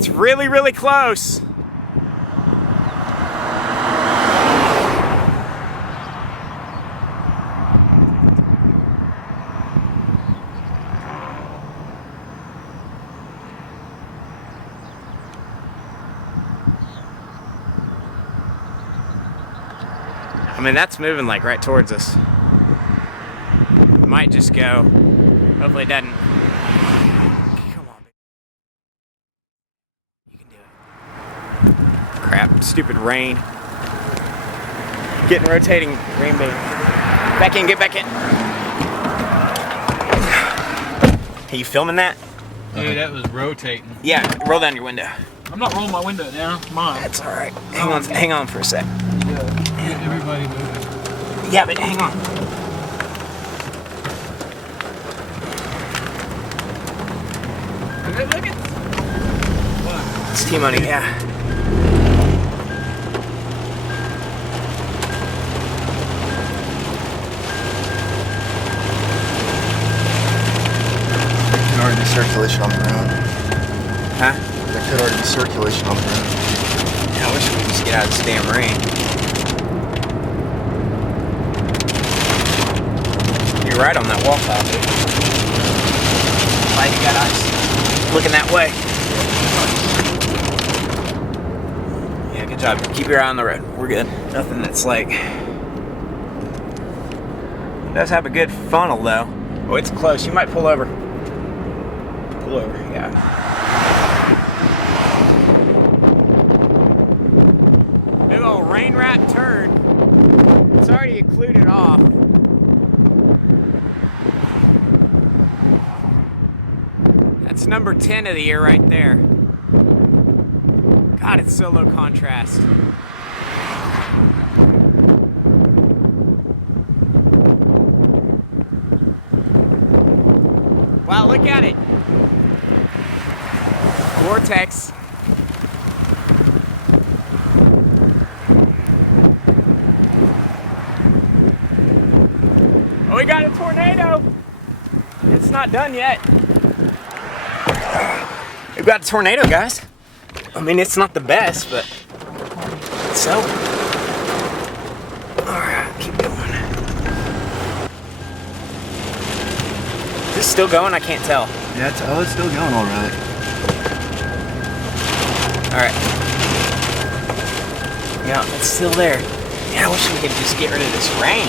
That's really, really close. I mean, that's moving like right towards us. It might just go. Hopefully it doesn't. Come on, baby. You can do it. Crap, stupid rain. Getting rotating rain, baby. Back in, get back in. Are you filming that? Dude, that was rotating. Yeah, roll down your window. I'm not rolling my window down. Come on. That's all right. Hang on for a sec. Get everybody moving. Yeah, but hang on. Look at. Wow. It's T-Money, yeah. There could already be circulation on the road. Huh? There could already be circulation on the road. Yeah, I wish we could just get out of this damn rain. You're right on that wall top, dude. Glad you got ice. Looking that way. Yeah, good job. Keep your eye on the road. We're good. Nothing that's like... It does have a good funnel, though. Oh, it's close. You might pull over. Pull over, yeah. Big old rain rat turd. It's already occluded off. That's number 10 of the year right there. God, it's so low contrast. Wow, look at it. Vortex. Oh, we got a tornado. It's not done yet. We've got a tornado, guys. I mean, it's not the best, but so. All right, keep going. Is this still going? I can't tell. Yeah, it's still going all right. All right. Yeah, it's still there. Yeah, I wish we could just get rid of this rain.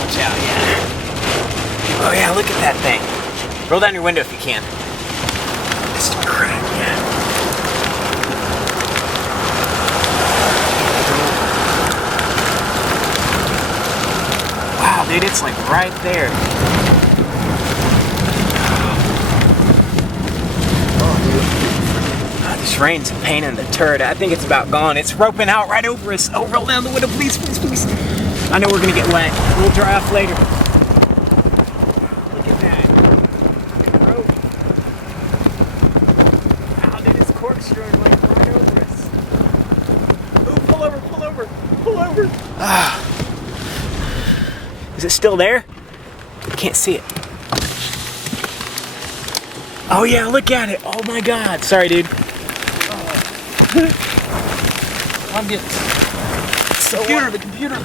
Watch out, yeah. Oh yeah, look at that thing. Roll down your window if you can. It's crap, yeah. Wow, dude, it's like right there. Oh, this rain's a pain in the turd. I think it's about gone. It's roping out right over us. Oh, roll down the window, please, please, please. I know we're gonna get wet. We'll dry off later. Look at that. Rope. Wow, dude, it's corkscrewing like right over us. Ooh, pull over, pull over, pull over. Ah. Is it still there? I can't see it. Oh yeah, look at it. Oh my God. Sorry, dude. I'm getting So the computer.